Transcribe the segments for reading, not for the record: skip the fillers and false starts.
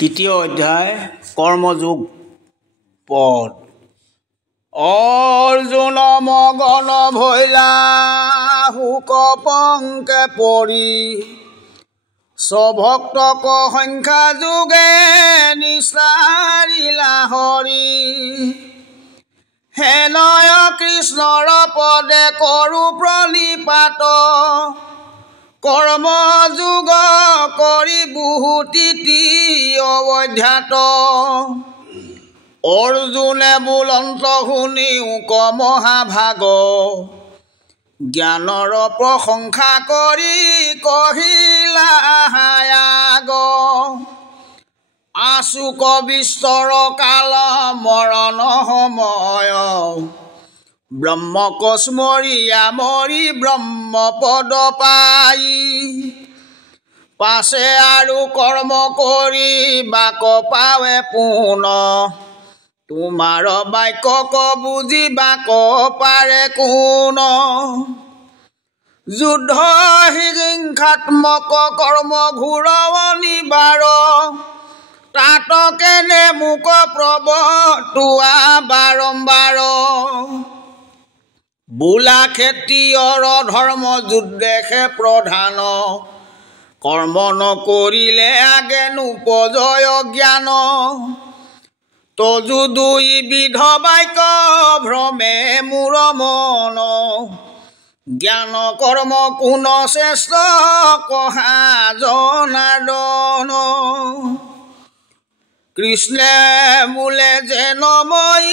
তৃতীয় অধ্যায় কৰ্মযোগ পদ। অৰ্জুন মগন ভৈলা শোক পংকে পৰি স্বভক্তক সংখ্যা যোগে নিচাৰিলা হৰি। হেনয় কৃষ্ণৰ পদে কৰো প্ৰণিপাত কৰ্ম যোগ কৰি বহুতি অৱধ্যাত। অৰ্জুনে বুলন্ত শুনিও কমহাভাগ জ্ঞানৰ প্ৰশংসা কৰি কহিলা হায়াগ। আচুক বিস্তৰ কাল মৰণ সময় ব্ৰহ্মকস্মৰীয়া মৰি ব্ৰহ্মপদ পাই। পাছে আৰু কৰ্ম কৰি বাক পাৱে পুন তোমাৰ বাক্যক বুজি বাক পাৰে কোন। যুদ্ধ হিংসাত্মক কৰ্ম ঘোৰ অনিবাৰ তাত কেনে মোক প্ৰৱৰ্তোৱা বাৰম্বাৰ। বোলা খেতিয়ৰ ধৰ্ম যুদ্ধেহে প্ৰধান কৰ্ম নকৰিলে আগে নোপজয় জ্ঞান। তজু দুই বিধ বাক্য ভ্ৰমে মোৰ মন জ্ঞান কৰ্ম কোন শ্ৰেষ্ঠ কহা জনাৰ্দন। কৃষ্ণে বোলে যেন মই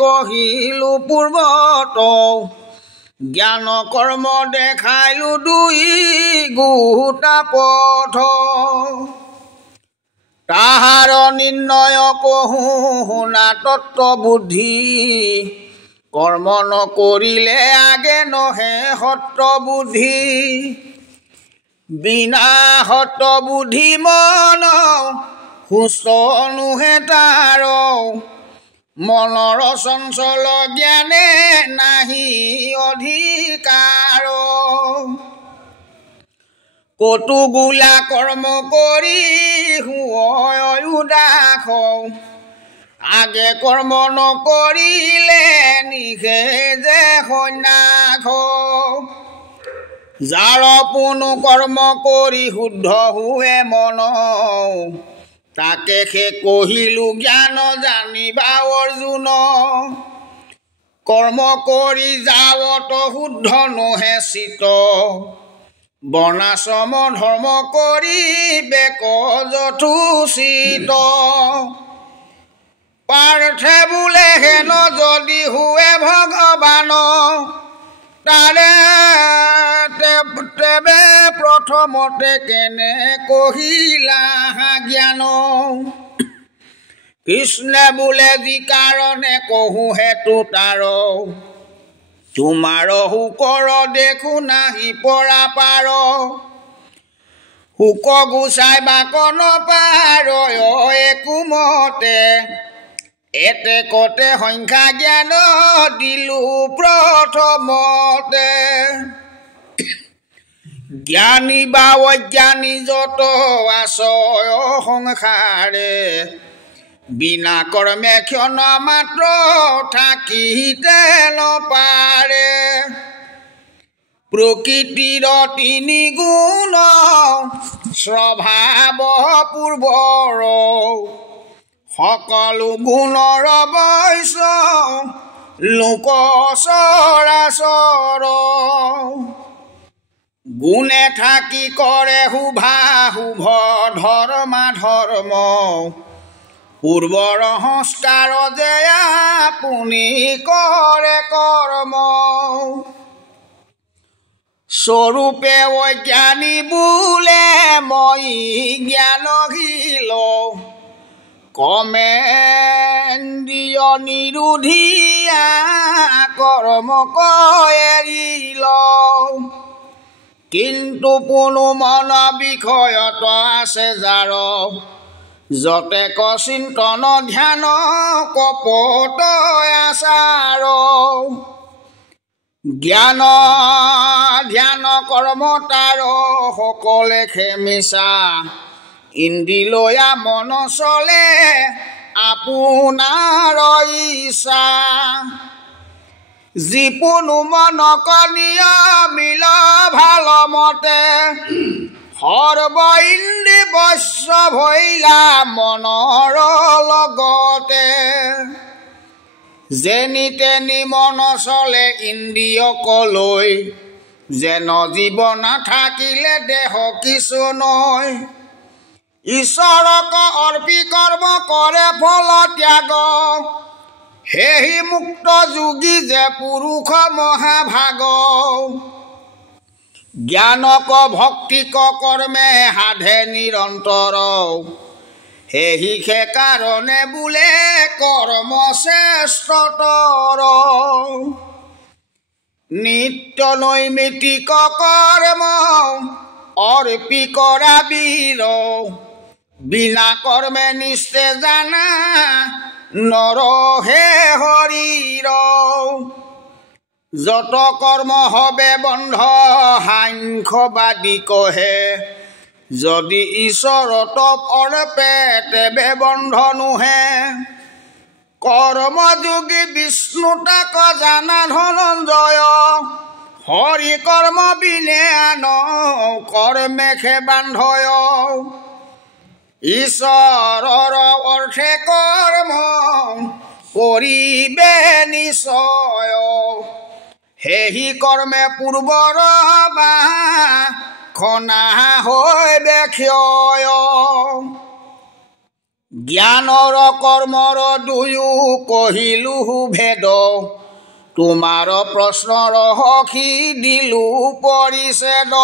কহিলো পূৰ্বত জ্ঞান কৰ্ম দেখাইলো দুই গোটা পথ। তাহাৰ নিৰ্ণয় কহো শুনা তত্ত্ব বুদ্ধি কৰ্ম নকৰিলে আগে নহে সত্ৰ বুদ্ধি। বিনা সত্ৰ বুদ্ধি মন সুস্থ নোহে তাৰ মনৰ চঞ্চল জ্ঞানে নাহি অধিকাৰ। কতো গোলা কৰ্ম কৰি হুয় উদাস আগে কৰ্ম নকৰিলে নিশে যে সন্যাস। যাৰ পুনু কৰ্ম কৰি শুদ্ধ হুৱে মন তাকে সে কহিলো জ্ঞান জানিবা অৰ্জুন। কৰ্ম কৰি যাৱত শুদ্ধ নহে চিত বৰ্ণাশ্ৰম ধৰ্ম কৰি বেক যথোচিত। পাৰ্থে বোলে হেন যদি হুৱে ভগৱান তাৰে তেবে প্ৰথমতে কেনে কহিলা জ্ঞান। কৃষ্ণে বোলে যি কাৰণে কহো হেতু তাৰ তোমাৰ শোকৰ দেখো নাহি পৰা পাৰ। শোক গুচাই বাক নপাৰ একো মতে এতে কতে সংখ্যা জ্ঞান দিলো প্ৰথমতে। জ্ঞানী বা অজ্ঞানী যত আছয় সংসাৰে বিনা কৰ্মে ক্ষণ মাত্ৰ থাকিতে নপাৰে। প্ৰকৃতিৰ তিনি গুণ স্বভাৱ পূৰ্বৰ সকলো গুণৰ বৈশ লোক চৰাচৰ। গুণে থাকি কৰে শুভা শুভ ধৰ্মা ধৰ্ম পূৰ্বৰ সংস্কাৰ যে আপুনি কৰে কৰ্ম। স্বৰূপে অজ্ঞানী বোলে মই জ্ঞানশীল কমেন্দ্ৰিয় নিৰোধিয়া কৰ্ম এৰিল। কিন্তু পুনু মন বিষয়ত আছে যাৰ যতে চিন্তন ধ্যান কপট আচাৰ। জ্ঞান ধ্যান কৰ্ম তাৰ সকলে মিছা ইন্দ্ৰিলয়া মন চলে আপোনাৰ ইচ্ছা যিকোনো মনক নিয়মিল ভাল মতে সৰ্ব ইন্দ্ৰিয় বশ্য ভৈলা মনৰ লগতে যেনি তেনি মন চলে ইন্দ্ৰিয়কলৈ যেন জীৱ নাথাকিলে দেহ কিছু নয় ঈশ্বৰক অৰ্পি কৰ্ম কৰে ফল ত্যাগ সেহি মুক্ত যোগী যে পুৰুষ মহাভাগ জ্ঞানক ভক্তিক কৰ্মে সাধে নিৰন্তৰ সেহি কাৰণে বোলে কৰ্ম শ্ৰেষ্ঠতৰ নিত্য নৈমিত্তিক কৰ্ম অৰ্পি কৰা বীৰ বিনা কৰ্মে নিশ্চে জানা নৰহে হৰিৰ যত কৰ্ম হবে বন্ধ সাংখ্যবাদী কহে যদি ঈশ্বৰত অৰ্পে তেবে বন্ধ নোহে কৰ্মযোগী বিষ্ণু তাক জানা ধনঞ্জয় হৰি কৰ্ম বিনে আন কৰ্মেখে বান্ধয় ঈশ্বৰৰ অৰ্থে কৰ্ম কৰিবে নিশ্চয় সেহি কৰ্মে পূৰ্বৰ বাসনা হৈ ক্ষয় জ্ঞানৰ কৰ্মৰ দুয়ো কহিলো ভেদ তোমাৰ প্ৰশ্নৰ সখী দিলো পৰিছেদ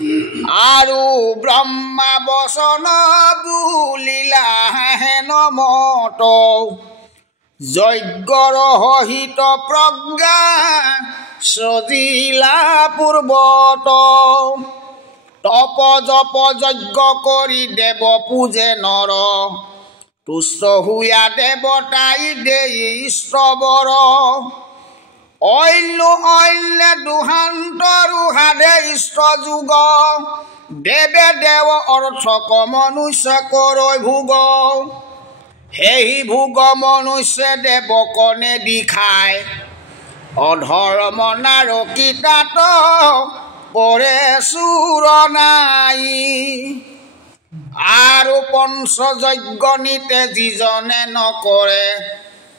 আৰু ব্ৰহ্মা বচন বুলিলা হেন মত যজ্ঞৰ সহিত প্ৰজ্ঞা সজিলা পূৰ্বত তপ জপ যজ্ঞ কৰি দেৱ পূজে নৰ তুষ্ট হুয়া দেৱতাই দেই স্তবৰ অন্য দুহান্তৰো সাধে ইষ্ট যুগ দেৱে দেৱ অৰ্থক মনুষ্য কৰৈ ভোগ সেই ভোগ মনুষ্য দেৱকনে দিখায় অধৰ্ম নাৰকিতাত পৰে চুৰ নাই আৰু পঞ্চযজ্ঞ নিতে যিজনে নকৰে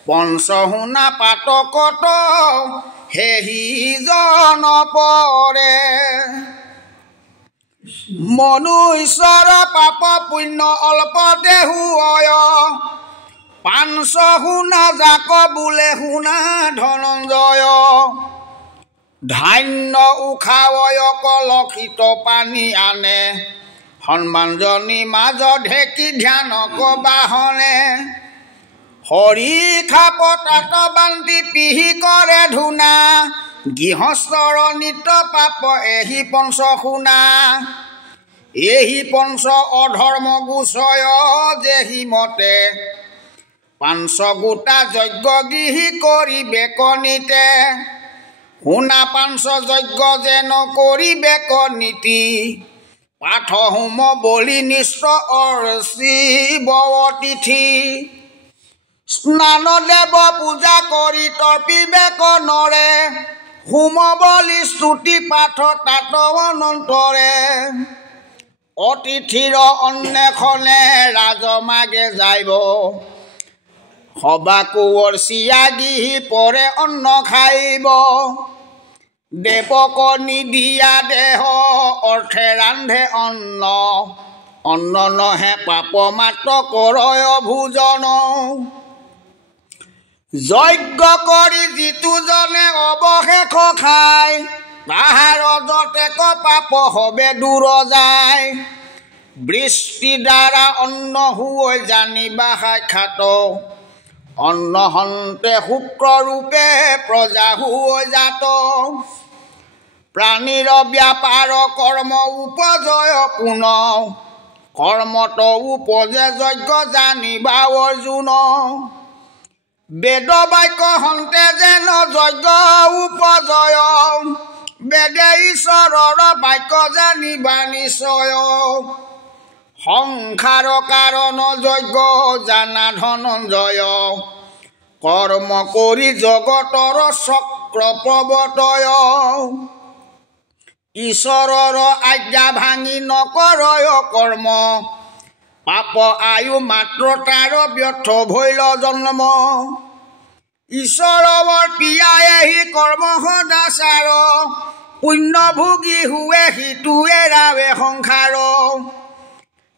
পঞ্চশুনা পাতকত সেহি জন পৰে মনুষ্যৰ পাপ পুণ্য অল্পতে হুয় পাঞ্চশুনা যাক বোলে শুনা ধনঞ্জয় ধান্য উখাৱয় কলক্ষিত পানী আনে সন্মানজনী মাজ ঢেকি ধ্যানক বাহনে হৰি খাপ তাত বান্ধি পিহি কৰে ধূনা গৃহস্থৰ নিত পাপ এহি পঞ্চশুনা এহি পঞ্চ অধৰ্ম গুচয় যেহি মতে পাঞ্চ গোটা যজ্ঞ গৃহী কৰিবে কনিতে শুনা পাঞ্চ যজ্ঞ যেন কৰিবে কনীতি পাঠ হোম বলি নিষ্ঠ অৰ্চিব তিথি স্নান দেৱ পূজা কৰি তৰ্পিবে কনৰে হোম বলি স্তুতি পাঠ তাত অনন্তৰে অতিথিৰ অন্বেষণে ৰাজমাগে যাইব সবা কোঁৱৰ চিয়াগিহি পৰে অন্ন খাইব দেৱক নিদিয়া দেহ অৰ্থে ৰান্ধে অন্ন অন্ন নহে পাপ মাত্ৰ কৰয় ভোজন যজ্ঞ কৰি যিটো জনে অৱশেষ খায় তাহাৰ যতেক পাপ হবে দূৰ যায় বৃষ্টি দ্বাৰা অন্ন হৈ জানিবা সাক্ষাৎ অন্ন হন্তে শুক্ৰৰূপে প্ৰজা হৈ জাত প্ৰাণীৰ ব্যাপাৰ কৰ্ম উপজয় পুন কৰ্মত উপজে যজ্ঞ জানিবা অৰ্জুন বেদ বাক্য হন্তে যেন যজ্ঞ উপজয় বেদে ঈশ্বৰৰ বাক্য জানিবা নিশ্চয় সংসাৰ কাৰণ যজ্ঞ জানা ধনঞ্জয় কৰ্ম কৰি জগতৰ চক্ৰ প্ৰৱৰ্তয় ঈশ্বৰৰ আজ্ঞা ভাঙি নকৰয় কৰ্ম পাপ আয়ু মাত্ৰ তাৰ ব্যৰ্থ ভৈল জন্ম ঈশ্বৰৰ পিয়ায়ে সি কৰ্ম সদাচাৰ পুণ্য ভোগী হুৱে সিটো এৰাৱে সংসাৰ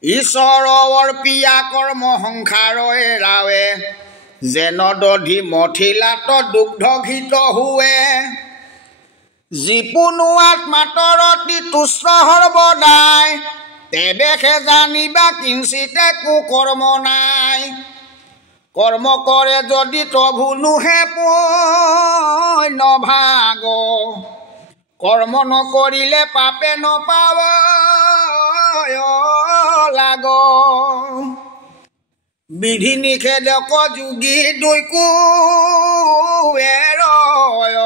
ঈশ্বৰৰ পিয়া কৰ্ম সংসাৰ এৰাৱে যেন দধি মথিলাত দুগ্ধ ঘিত হুৱে যিকোনো আত্মাতৰ অতি তুষ্ট সৰ্বদাই তেবেহে জানিবা কিঞ্চিতে কুকৰ্ম নাই কৰ্ম কৰে যদি তভু নুহে পৈন ভাগ কৰ্ম নকৰিলে পাপে নপাৱ লাগ বিধি নিষেধক যোগী দুইকো এৰয়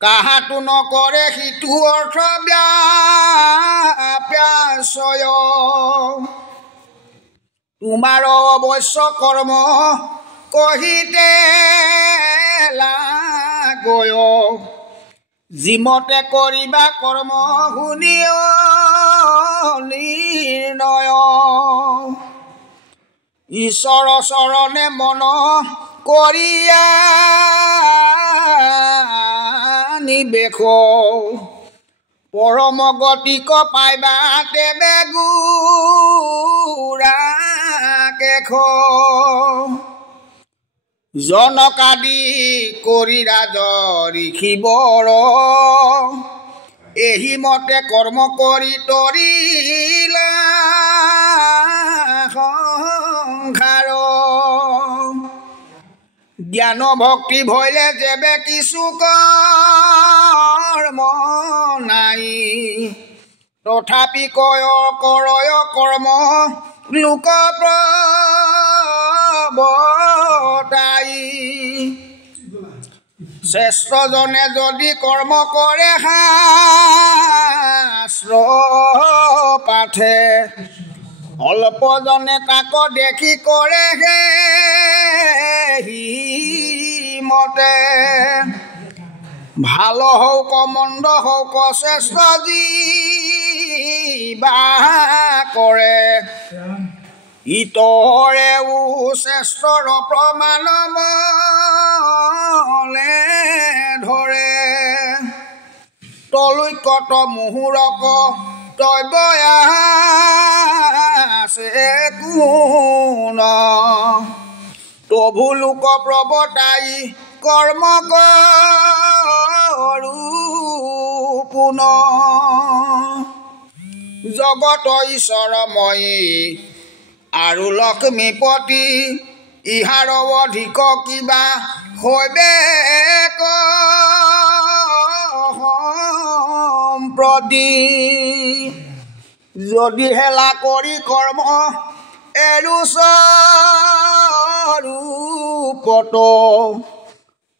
কাহাটো নকৰে সিটো অৰ্থ ব্যাপ্যাশয় তোমাৰ অৱশ্য কৰ্ম কহিতে লাগয় যিমতে কৰিবা কৰ্ম শুনিও নিৰ্ণয় ঈশ্বৰ চৰণে মন কৰিয়া নিবেশ পৰম গতিক পাইবা তেবে গুৰা কেশ জনকাদি কৰি ৰাজ ঋষিবৰ এহি মতে কৰ্ম কৰি তৰিলা সংসাৰ জ্ঞান ভক্তি ভৈলে যেবে কিছু কৰ্ম নাই তথাপি কয় কৰয় কৰ্ম লোক প্ৰৱৰ্তাই শ্ৰেষ্ঠজনে যদি কৰ্ম কৰে শাস্ত্ৰ পাঠে অল্পজনে তাক দেখি কৰে হি মতে ভাল হওক মন্দ হওক শ্ৰেষ্ঠ যিবা কৰে ইতৰেও শ্ৰেষ্ঠৰ প্ৰমাণ মলে ধৰে তলৈকত মুহূৰক তব্যয়াছে কোন তভু লোক প্ৰৱৰ্তাই কৰ্ম কৰো পুন জগত ঈশ্বৰময়ী আৰু লক্ষ্মীপতি ইহাৰ অধিক কিবা হৈবে সম্প্ৰতি যদি হেলা কৰি কৰ্ম এৰু স্বৰূপত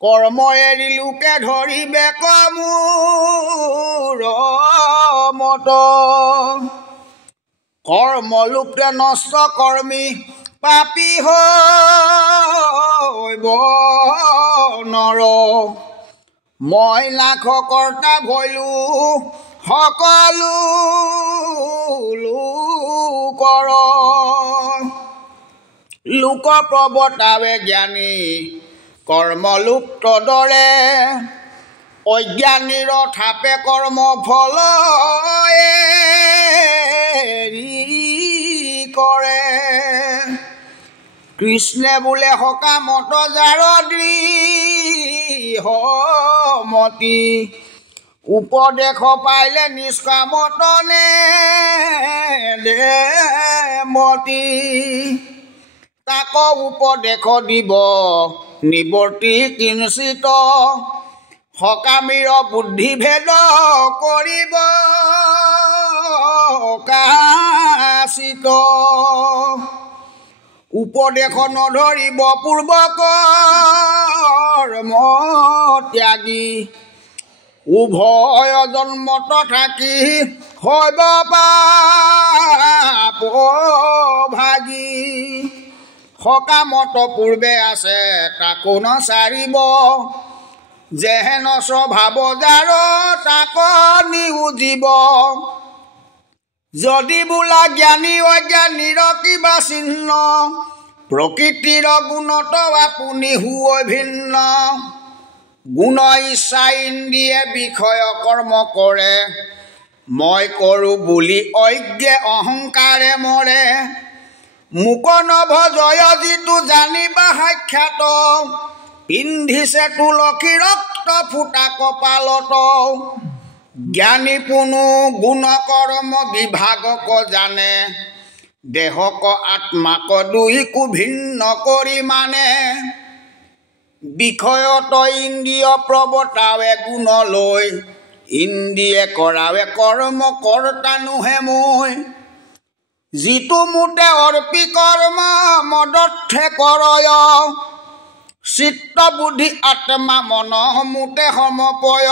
কৰ্ম এৰি লোকে ধৰিবে কমূৰ মত কৰ্মলোকে নষ্ট কৰ্মী পাপী হৈব নৰ মই লাখ কৰ্তা ভৈলো সকলো লোকৰ লোক প্ৰৱৰ্তাৱে জ্ঞানী কৰ্মলুপ্ত দৰে অজ্ঞানীৰ থাপে কৰ্ম ফল কৰে কৃষ্ণে বোলে সকামত যাৰ দৃঢ়মতি উপদেশ পাইলে নিষ্কামতনে মতি তাক উপদেশ দিব নিবৰ্তি কিঞ্চিত সকামীৰ বুদ্ধি ভেদ কৰিব কাচিত উপদেশ নধৰিব পূৰ্বকৰ্ম ত্যাগী উভয় জন্মত থাকি হব পাপ ভাগি সকামত পূৰ্বে আছে তাকো নচাৰিব যেহেন স্বভাৱ যাৰ তাক নিউজিব যদি বোলা জ্ঞানী অজ্ঞানীৰ কিবা চিহ্ন প্ৰকৃতিৰ গুণত আপুনি হুৱ ভিন্ন গুণ ইচ্ছা ইন্দ্ৰিয়ে বিষয় কৰ্ম কৰে মই কৰোঁ বুলি অজ্ঞে অহংকাৰে মৰে মুক নভজয় যিটো জানিবা সাক্ষাৎ পিন্ধিছে তুলসী ৰক্ত ফুটা কপালত জ্ঞানী পুনু গুণ কৰ্ম বিভাগক জানে দেহক আত্মাক দুইকো ভিন্ন কৰি মানে বিষয়ত ইন্দ্ৰিয় প্ৰৱৰ্তাৱে গুণ লৈ ইন্দ্ৰিয়ে কৰাৱে কৰ্ম কৰ্তানুহে মই যিটো মোতে অৰ্পি কৰ্ম মদৰ্থে কৰয় চিত্ত বুদ্ধি আত্মা মন মোতে সমপয়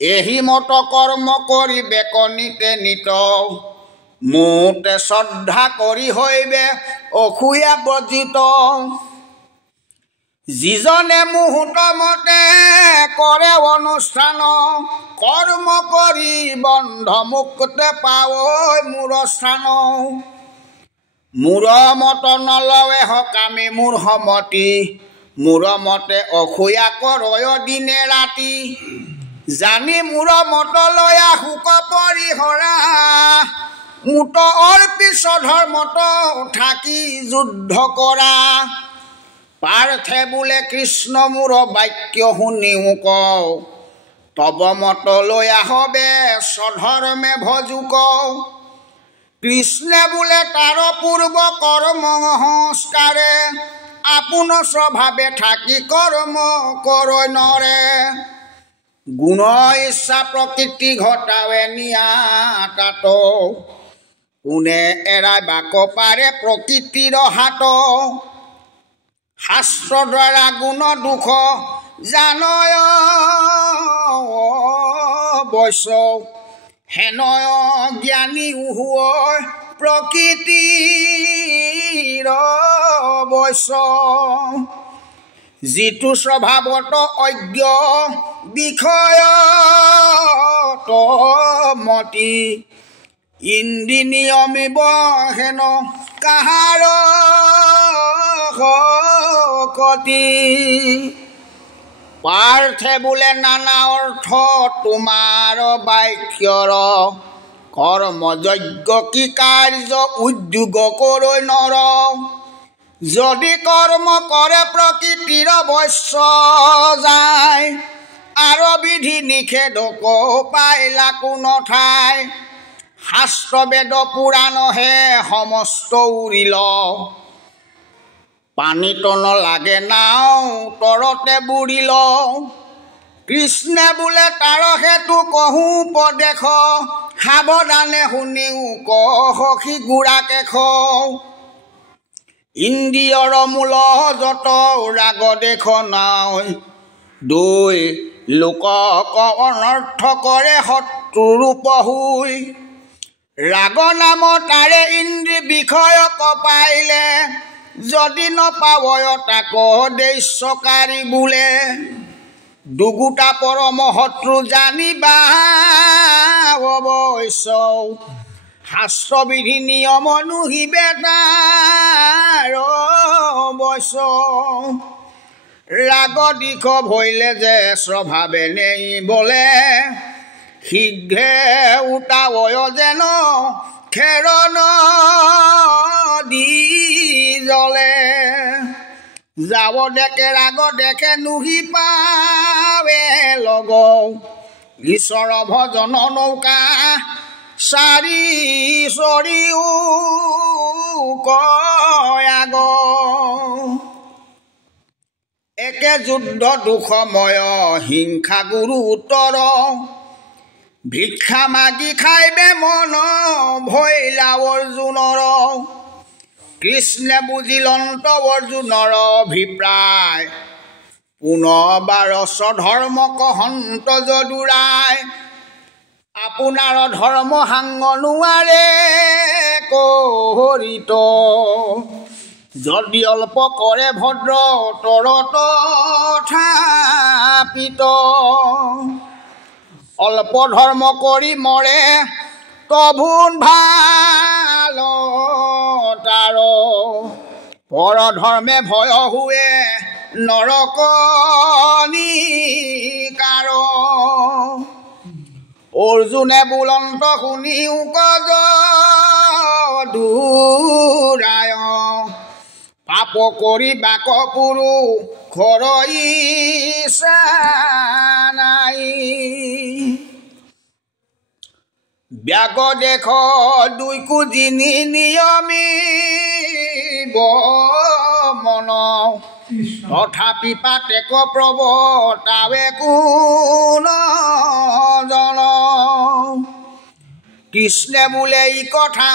এহি মত কৰ্ম কৰিবে কনিতে নিত মোতে শ্ৰদ্ধা কৰি হৈবে অসূয়া বৰ্জিত যিজনে মুহূৰ্ত মতে কৰে অনুষ্ঠান কৰ্ম কৰি বন্ধ মুক্তে পাৱৈ মোৰ স্থান মোৰ মত নলৱে সকামে মোৰ সমতি মোৰ মতে অসূয়া কৰয় দিনে ৰাতি জানি মোৰ মত লয়া শোক পৰিহৰা মুত অৰ্পি স্বধৰ্মত থাকি যুদ্ধ কৰা পাৰ্থে বোলে কৃষ্ণ মোৰ বাক্য শুনিও কওঁ তব মত লয়া হবে স্বধৰ্মে ভজু কওঁ কৃষ্ণে বোলে তাৰ পূৰ্ব কৰ্ম সংস্কাৰে আপোন স্বভাৱে থাকি কৰ্ম কৰৈ নৰে গুণ ইচ্ছা প্ৰকৃতি ঘটাৱে নিয়াতাত কোনে এৰাই বাক পাৰে প্ৰকৃতিৰ হাত শাস্ত্ৰ দ্বাৰা গুণ দুখ জানয় বৈশ্য হেনয় জ্ঞানী উহুৱ প্ৰকৃতিৰ বৈশ্য যিটো স্বভাৱত অজ্ঞ বিষয়ত মতি ইন্দ্ৰি নিয়মিব হেন কাহাৰ কতি পাৰ্থে বোলে নানা অৰ্থ তোমাৰ বাক্যৰ কৰ্মযজ্ঞ কি কাৰ্য উদ্যোগ কৰৈ নৰ যদি কৰ্ম কৰে প্ৰকৃতিৰ বৈশ্য যায় আৰু বিধি নিষেধক পাইলা কোনো ঠাই শাস্ত্ৰ বেদ পুৰাণহে সমস্ত উৰিল পানীত নলাগে নাও তৰতে বুৰিল কৃষ্ণে বোলে তাৰ হেতু কহো পদেশ সাৱধানে শুনিও কহি গুড়াকে খ ইন্দ্ৰিয়ৰ মূল যত ৰাগ দেখ নাই দুই লোকক অনৰ্থ কৰে শত্ৰুৰূপ হৈ ৰাগ নাম তাৰে ইন্দ্ৰিয় বিষয়ক পাইলে যদি নপাৱয় তাক দৈশ্যকাৰী বোলে দুগুটা পৰম শত্ৰু জানিবা অৱশ্য শাস্ত্ৰ বিধি নিয়ম নুহিবে তাৰ বৈশ্য ৰাগ দিশ ভৈলে যে স্বভাৱে নেই বোলে শীঘ্ৰে উটাৱয় যেন খেৰণ দি জলে যাব দেখে ৰাগ দেখে নুহি পাৱে লগ ঈশ্বৰ ভজন নৌকা চাৰি চৰিও কয়াগ একে যুদ্ধ দুখময় হিংসা গুৰু উত্তৰ ভিক্ষা মাগি খাইবে মন ভৈলা অৰ্জুনৰ কৃষ্ণে বুজিল অন্ত অৰ্জুনৰ অভিপ্ৰায় পুনৰবাৰ স্বধৰ্মক হন্ত যদুৰায় আপোনাৰ ধৰ্ম সাংগ নোৱাৰে কৰিত যদি অল্প কৰে ভদ্ৰ তৰত থাপিত অল্প ধৰ্ম কৰি মৰে তভুন ভাল তাৰ পৰ ধৰ্মে ভয় হুৱে নৰক নিকাৰ অৰ্জুনে বুলন্ত শুনিও কজ দুৰায় পাপ কৰি বাক পুৰু খৰই নাই ব্যাগ দেখ দুই কুজিনি নিয়মী মন তথাপি পাতেক প্ৰৱৰ্তাৱে কোন জন কৃষ্ণে বোলে ই কথা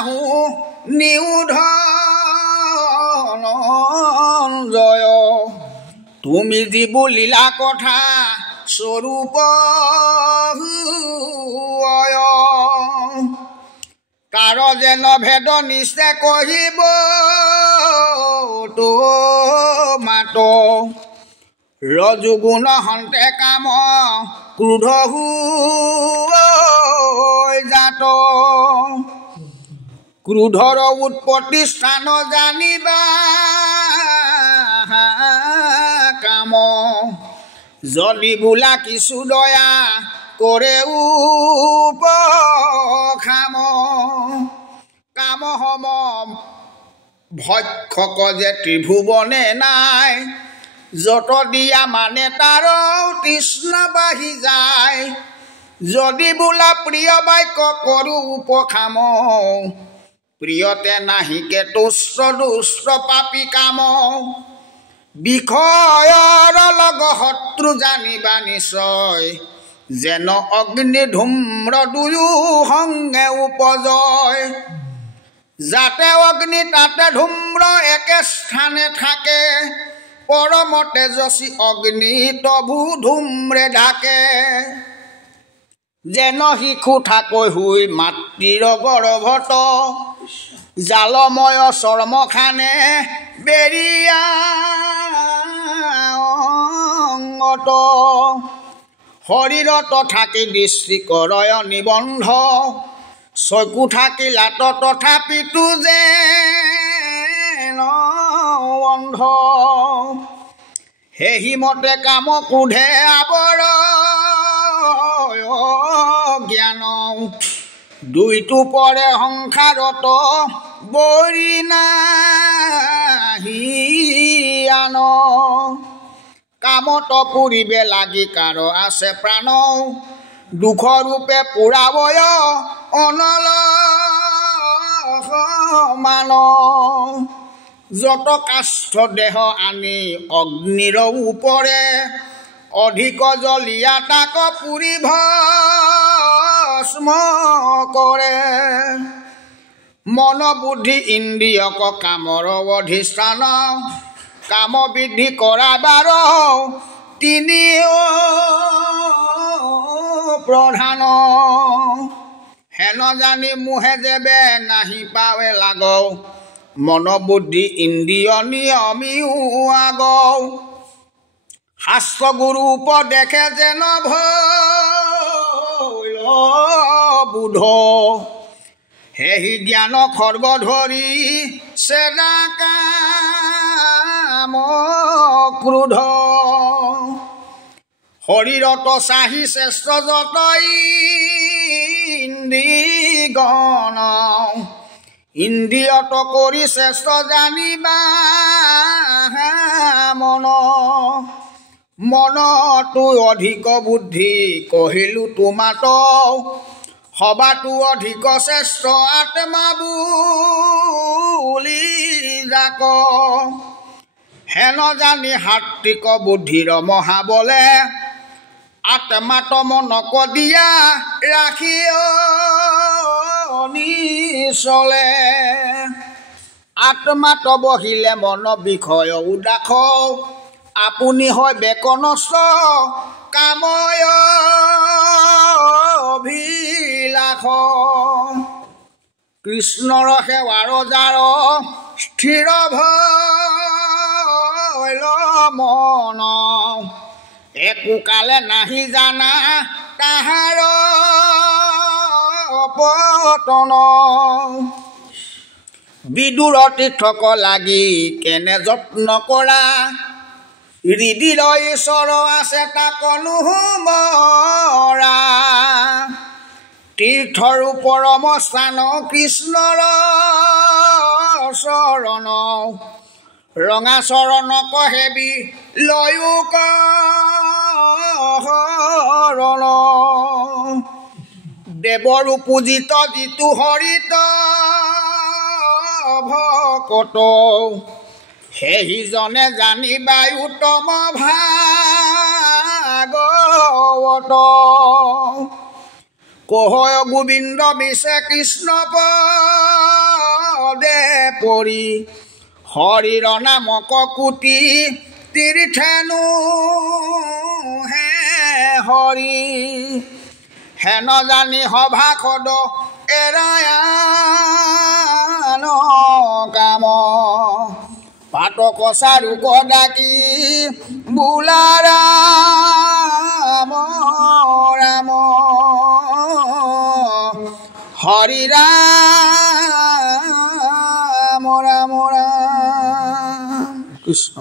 নিউধনঞ্জয় তুমি যি বুলিলা কথা স্বৰূপ কাৰ যেন ভেদ নিশ্চে কহিব তো মাত ৰজুগুণ হন্তে কাম ক্ৰোধ জাত ক্ৰোধৰ উৎপত্তি স্থান জানিবা কাম যদি বোলা কিছু দয়া কৰে উপখাম কাম সম ভক্ষক যে ত্ৰিভুৱনে নাই যত দিয়া মানে তাৰ তৃষ্ণা বাঢ়ি যায় যদি বোলা প্ৰিয় বাক্য কৰো উপখাম প্ৰিয়তে নাহিকে তুষ্ট দুষ্ট পাপী কাম বিষয়ৰ লগ শত্ৰু জানিবা নিশ্চয় যেন অগ্নি ধূম্ৰ দুয়ো সংগে উপজয় যাতে অগ্নি তাতে ধূম্ৰ একে স্থানে থাকে পৰম তেজস্বী অগ্নি তভু ধূম্ৰে ঢাকে যেন শিশু থাকৈ শুই মাতৃৰ গৰ্ভত জালময় চৰ্ম খানে বেৰিয়া শৰীৰত থাকি দৃষ্টি কৰয় নিবন্ধ চকু থাকিলাত তথাপিতো যে অন্ধ সেইমতে কাম ক্ৰোধে আৱৰ জ্ঞান দুইটো পৰে সংসাৰত বৰি নাহি আন কামত পুৰিবে লাগি কাৰ আছে প্ৰাণ দুখ ৰূপে পুৰাবয় অনল মান যত কাষ্ঠ দেহ আনি অগ্নিৰ উপৰে অধিক জলিয়া তাক পুৰি ভস্ম কৰে মন বুদ্ধি ইন্দ্ৰিয়ক কামৰ অধিষ্ঠান কাম বৃদ্ধি কৰাবাৰ তিনি প্ৰধান হেন জানি মোহে যেবে নাহি পাৱে লাগ মন বুদ্ধি ইন্দ্ৰিয় নিয়মিও আগ শাস্ত্ৰ গুৰু উপদেশে যেন ভয় বুধ সেহি জ্ঞান খৰ্গ ধৰি চেদা কাম ক্ৰোধ শৰীৰত চাহি শ্ৰেষ্ঠ যত ইন্দ্ৰিয়গণ ইন্দ্ৰিয়ত কৰি শ্ৰেষ্ঠ জানিবা মন মনতো অধিক বুদ্ধি কহিলো তোমাত সবাতো অধিক শ্ৰেষ্ঠ আত্মা বুলি যাক হেন জানি সাত্বিক বুদ্ধিৰ মহাবলে আত্মাত মনক দিয়া ৰাখি চলে আত্মাত বহিলে মন বিষয় উদাস আপুনি হয় বেকনস্ত কাময় লাখ কৃষ্ণৰ সেৱাৰ যাৰ স্থিৰ ভৈল মন একো কালে নাহি জানা তাহাৰ পতন বিদুৰ তীৰ্থক লাগি কেনে যত্ন কৰা হৃদিৰ ঈশ্বৰ আছে তাক নুমৰা তীৰ্থৰ পৰম স্থান কৃষ্ণৰ চৰণ ৰঙা চৰণ কহেবি লয়ো শৰণ দেৱৰ পূজিত যিটো হৰিত ভকত সেইজনে জানিবাই উত্তম ভাগৱত কহয় গোবিন্দ বিছে কৃষ্ণ পদে পৰি হৰিৰ নামক কোটি তীৰ্থেনো হে হৰি হেন জানি সভাসদ এৰায়ান কাম পাতক চাৰুক ডাকি বোলা ৰাম ৰাম হৰি ৰাম ৰাম ৰাম কৃষ্ণ।